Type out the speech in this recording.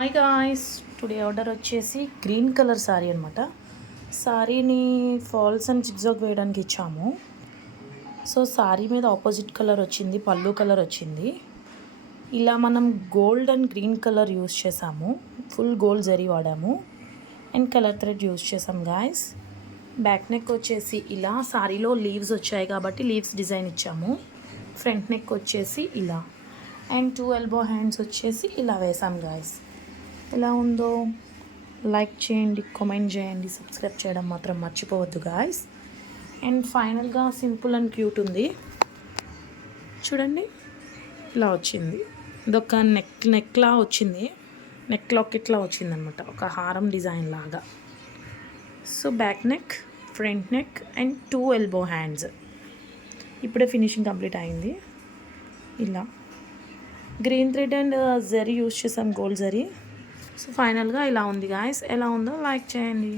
Hi guys, today order వచ్చేసి green colour sari అనమాట. శారీని ఫాల్స్ అండ్ జిగ్జాగ్ వేయడానికి ఇచ్చాము. సో శారీ మీద ఆపోజిట్ కలర్ వచ్చింది, పళ్ళు కలర్ వచ్చింది. ఇలా మనం gold and green colour use చేసాము. ఫుల్ గోల్డ్ జరీ వాడాము అండ్ కలర్ థ్రెడ్ యూస్ చేసాం గాయస్. బ్యాక్ నెక్ వచ్చేసి ఇలా శారీలో లీవ్స్ వచ్చాయి కాబట్టి లీవ్స్ డిజైన్ ఇచ్చాము. ఫ్రంట్ నెక్ వచ్చేసి ఇలా అండ్ 2 ఎల్బో హ్యాండ్స్ వచ్చేసి ఇలా వేసాం గాయస్. ఎలా ఉందో లైక్ చేయండి, కామెంట్ చేయండి, సబ్స్క్రైబ్ చేయడం మాత్రం మర్చిపోవద్దు గాయస్. అండ్ ఫైనల్గా సింపుల్ అండ్ క్యూట్ ఉంది చూడండి. ఇలా వచ్చింది, ఇదొక నెక్లా వచ్చింది, నెక్ లాకెట్లా వచ్చింది అనమాట, ఒక హారం డిజైన్ లాగా. So back neck, front neck and 2 elbow hands. ఇప్పుడే ఫినిషింగ్ కంప్లీట్ అయింది. ఇలా green thread and zari use చేసాం, గోల్డ్ జరీ. సో ఫైనల్గా ఇలా ఉంది గాయస్. ఎలా ఉందో లైక్ చేయండి.